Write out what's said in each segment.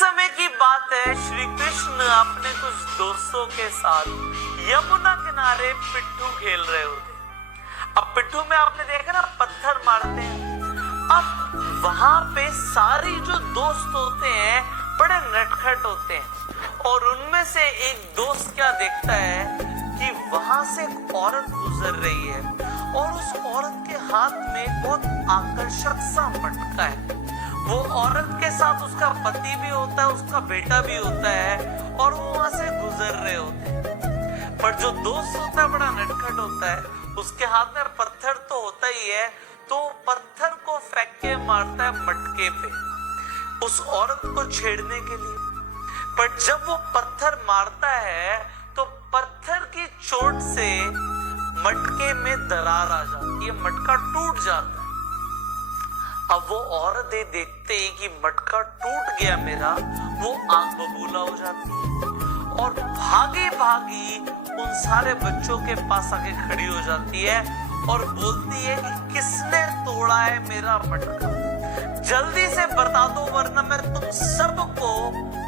समय की बात है, श्री कृष्ण अपने कुछ दोस्तों के साथ यमुना किनारे पिट्ठू खेल रहे होते। अब पिट्ठू में आपने देखा ना, पत्थर मारते हैं। अब वहां पे सारी जो दोस्त होते हैं बड़े नटखट होते हैं, और उनमें से एक दोस्त क्या देखता है कि वहां से एक औरत गुजर रही है, और उस औरत के हाथ में बहुत आकर्षक सा मटका है। वो औरत के साथ उसका पति भी होता है, उसका बेटा भी होता है, और वो वहां से गुजर रहे होते हैं। पर जो दोस्त होता है बड़ा नटखट होता है, उसके हाथ में पत्थर तो होता ही है, तो पत्थर को फेंक के मारता है मटके पे उस औरत को छेड़ने के लिए। पर जब वो पत्थर मारता है तो पत्थर की चोट से मटके में दरार आ जाती है, मटका टूट जाता है। अब वो औरत देखते ही कि मटका टूट गया मेरा, वो आंख बबूला हो जाती है और भागी भागी उन सारे बच्चों के पास आके खड़ी हो जाती है और बोलती है कि किसने तोड़ा है मेरा मटका, जल्दी से बता दो वरना मैं तुम सबको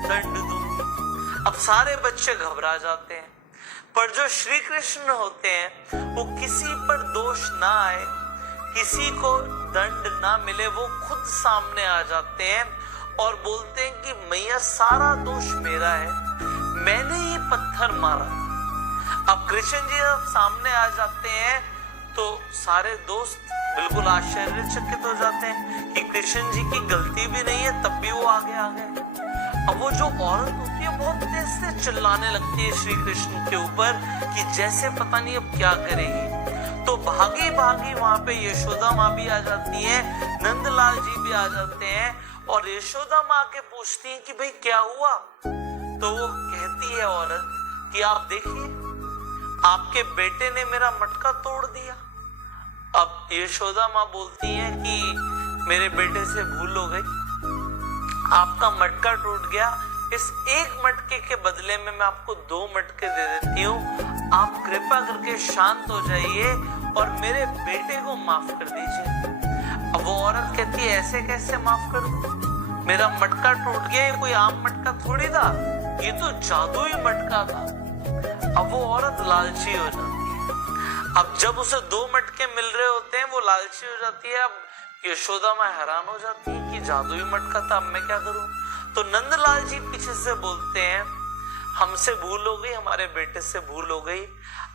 दंड दूंगी। अब सारे बच्चे घबरा जाते हैं, पर जो श्री कृष्ण होते हैं वो किसी पर दोष ना आए, किसी को दंड ना मिले, वो खुद सामने आ जाते हैं और बोलते हैं कि मैया सारा दोष मेरा है, मैंने ही पत्थर मारा। अब कृष्ण जी जब सामने आ जाते हैं तो सारे दोस्त बिल्कुल आश्चर्यचकित हो जाते हैं कि कृष्ण जी की गलती भी नहीं है, तब भी वो आगे आ गए। अब वो जो औरत होती है बहुत तेज से चिल्लाने लगती है श्री कृष्ण के ऊपर कि जैसे पता नहीं अब क्या करेगी। तो भागी भागी वहां पे यशोदा माँ भी आ जाती है, नंदलाल जी भी आ जाते हैं, और यशोदा माँ के पूछती हैं कि भाई क्या हुआ। तो वो कहती है औरत कि आप देखिए आपके बेटे ने मेरा मटका तोड़ दिया। अब यशोदा माँ बोलती है कि मेरे बेटे से भूल हो गई, आपका मटका टूट गया, इस एक मटके के बदले में मैं आपको 2 मटके दे देती हूँ, आप कृपा करके शांत हो जाइए और मेरे बेटे को माफ कर दीजिए। अब वो औरत कहती है ऐसे कैसे माफ कर दूं, मेरा मटका टूट गया, ये कोई आम मटका थोड़ी था, ये तो जादुई मटका था। अब वो औरत लालची हो जाती है। अब जब उसे 2 मटके मिल रहे होते हैं वो लालची हो जाती है। अब यशोदा माँ हैरान हो जाती है कि जादुई मटका था, अब मैं क्या करूं। तो नंदलाल जी पीछे से बोलते हैं हमसे भूल हो गई, हमारे बेटे से भूल हो गई,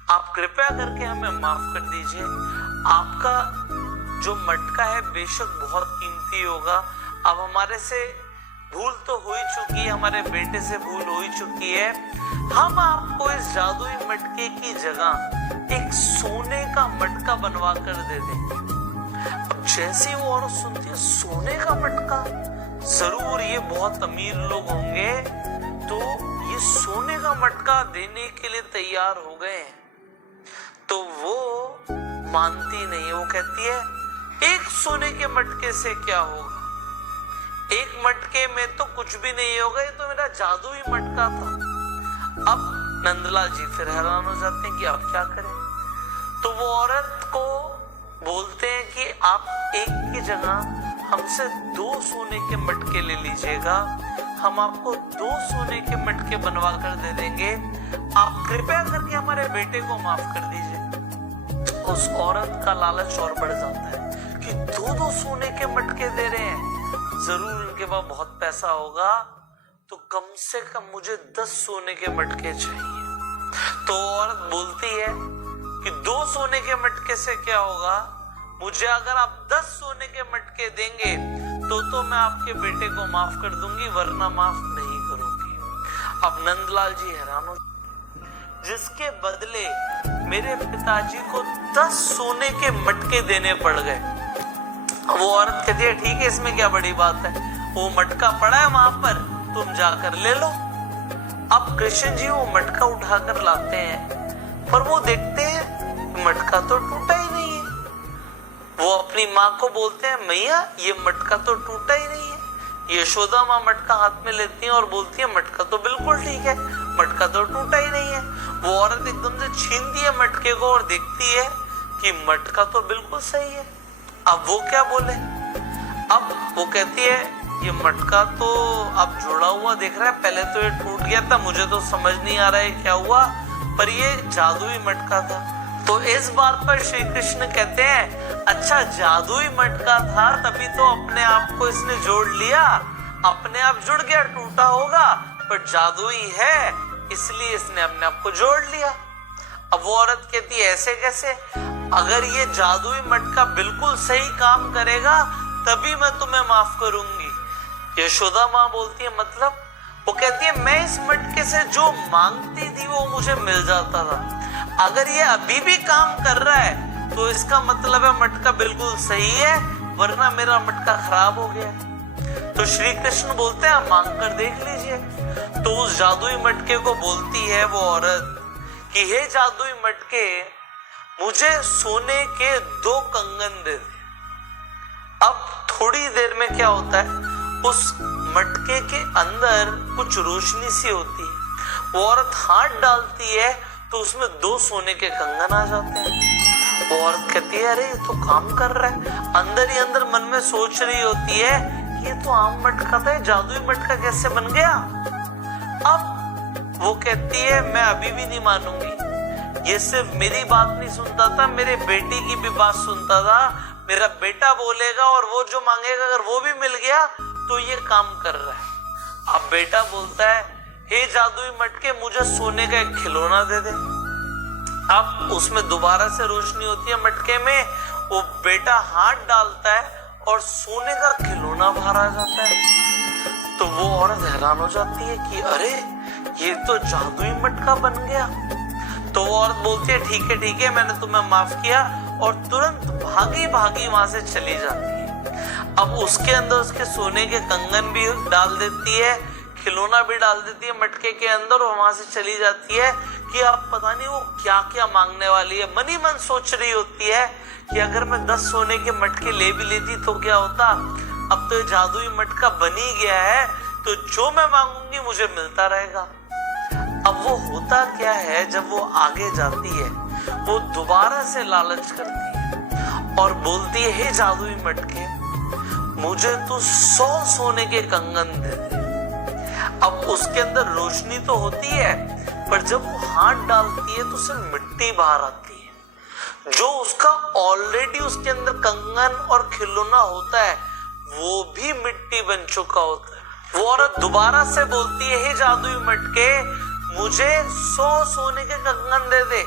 आप कृपया करके हमें माफ कर दीजिए। आपका जो मटका है बेशक बहुत कीमती होगा, अब हमारे से भूल तो हो ही चुकी है, हमारे बेटे से भूल हो ही चुकी है, हम आपको इस जादुई मटके की जगह एक सोने का मटका बनवा कर दे देंगे। अब जैसे वो औरत सुनती है सोने का मटका, जरूर ये बहुत अमीर लोग होंगे, तो ये सोने का मटका देने के लिए तैयार हो गए हैं। तो वो मानती नहीं है, वो कहती है एक सोने के मटके से क्या होगा, एक मटके में तो कुछ भी नहीं होगा, ये तो मेरा जादुई मटका था। अब नंदलाल जी फिर हैरान हो जाते हैं कि आप क्या करें। तो वो औरत को बोलते हैं कि आप एक की जगह हमसे 2 सोने के मटके ले लीजिएगा, हम आपको 2 सोने के मटके बनवा कर दे देंगे, आप कृपया करके हमारे बेटे को माफ कर दीजिए। उस औरत का लालच और बढ़ जाता है कि 2-2 सोने के मटके दे रहे हैं, जरूर इनके पास बहुत पैसा होगा, तो कम से कम मुझे 10 सोने के मटके चाहिए। तो औरत बोलती है कि 2 सोने के मटके से क्या होगा, मुझे अगर आप 10 सोने के मटके देंगे तो मैं आपके बेटे को माफ कर दूंगी, वरना माफ नहीं करूंगी। अब नंदलाल जी हैरान हो, जिसके बदले मेरे पिताजी को 10 सोने के मटके देने पड़ गए। वो औरत कहती है ठीक है, इसमें क्या बड़ी बात है, वो मटका पड़ा है वहां पर, तुम जाकर ले लो। अब कृष्ण जी वो मटका उठाकर लाते हैं, पर वो देखते हैं मटका तो टूटा ही नहीं है। वो अपनी माँ को बोलते हैं मैया ये मटका तो टूटा ही नहीं है। यशोदा माँ मटका हाथ में लेती है और बोलती है मटका तो बिल्कुल ठीक है, मटका तो टूटा ही नहीं है। वो औरत एकदम से छीनती है मटके को और देखती है कि मटका तो बिल्कुल सही है। अब वो क्या बोले, अब वो कहती है ये मटका तो अब जुड़ा हुआ दिख रहा है, पहले तो ये टूट गया था, मुझे तो समझ नहीं आ रहा है क्या हुआ, पर ये जादुई मटका था। तो इस बात पर श्री कृष्ण कहते हैं, अच्छा जादुई मटका था तभी तो अपने आप को इसने जोड़ लिया, अपने आप जुड़ गया, टूटा होगा पर जादुई है इसलिए इसने अपने आप को जोड़ लिया। अब वो औरत कहती है ऐसे कैसे, अगर ये जादुई मटका बिल्कुल सही काम करेगा तभी मैं तुम्हें माफ करूंगी। यशोदा माँ बोलती है मतलब, वो कहती है मैं इस मटके से जो मांगती थी वो मुझे मिल जाता था, अगर ये अभी भी काम कर रहा है तो इसका मतलब है मटका बिल्कुल सही है, वरना मेरा मटका खराब हो गया। तो श्री कृष्ण बोलते हैं मांग कर देख लीजिए। तो उस जादुई मटके को बोलती है वो औरत कि हे जादुई मटके, मुझे सोने के 2 कंगन दे दे। अब थोड़ी देर में क्या होता है, उस मटके के अंदर कुछ रोशनी सी होती है, वो औरत हाथ डालती है तो उसमें 2 सोने के कंगन आ जाते हैं। वो औरत कहती है अरे ये तो काम कर रहा है, अंदर ही अंदर मन में सोच रही होती है ये तो आम मटका था, जादुई मटका कैसे बन गया। अब वो कहती है मैं अभी भी नहीं मानूंगी, ये सिर्फ मेरी बात नहीं सुनता था, मेरे बेटी की भी बात सुनता था, मेरा बेटा बोलेगा और वो जो मांगेगा अगर वो भी मिल गया तो ये काम कर रहा है। अब बेटा बोलता है हे जादुई मटके, मुझे सोने का एक खिलौना दे दे। अब उसमें दोबारा से रोशनी होती है मटके में, वो बेटा हाथ डालता है और सोने का खिलौना बाहर आ जाता है। तो वो औरत हैरान हो जाती है कि अरे ये तो जादुई मटका बन गया। तो वो औरत बोलती है ठीक है मैंने तुम्हें माफ किया, और तुरंत भागी भागी वहां से चली जाती है। अब उसके अंदर उसके सोने के कंगन भी डाल देती है, खिलौना भी डाल देती है मटके के अंदर, और वहां से चली जाती है कि अब पता नहीं वो क्या क्या मांगने वाली है। मन ही मन सोच रही होती है कि अगर मैं 10 सोने के मटके ले भी लेती तो क्या होता, अब तो ये जादुई मटका बन ही गया है, तो जो मैं मांगूंगी मुझे मिलता रहेगा। अब वो होता क्या है, जब वो आगे जाती है वो दोबारा से लालच करती है और बोलती है हे जादुई मटके, मुझे तो 100 सोने के कंगन दे दे। अब उसके अंदर रोशनी तो होती है, पर जब वो हाथ डालती है तो सिर्फ मिट्टी बाहर आती है, जो उसका ऑलरेडी उसके अंदर कंगन और खिलौना होता है वो भी मिट्टी बन चुका होता है। वो औरत दोबारा से बोलती है हे जादुई मटके, मुझे 100 सोने के कंगन दे दे।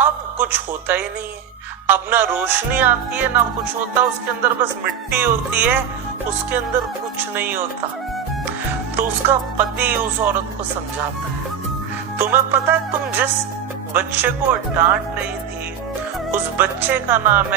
अब कुछ होता ही नहीं है, अब ना रोशनी आती है ना कुछ होता, उसके अंदर बस मिट्टी होती है, उसके अंदर कुछ नहीं होता। तो उसका पति उस औरत को समझाता है, तुम्हें पता है तुम जिस बच्चे को डांट रही थी उस बच्चे का नाम है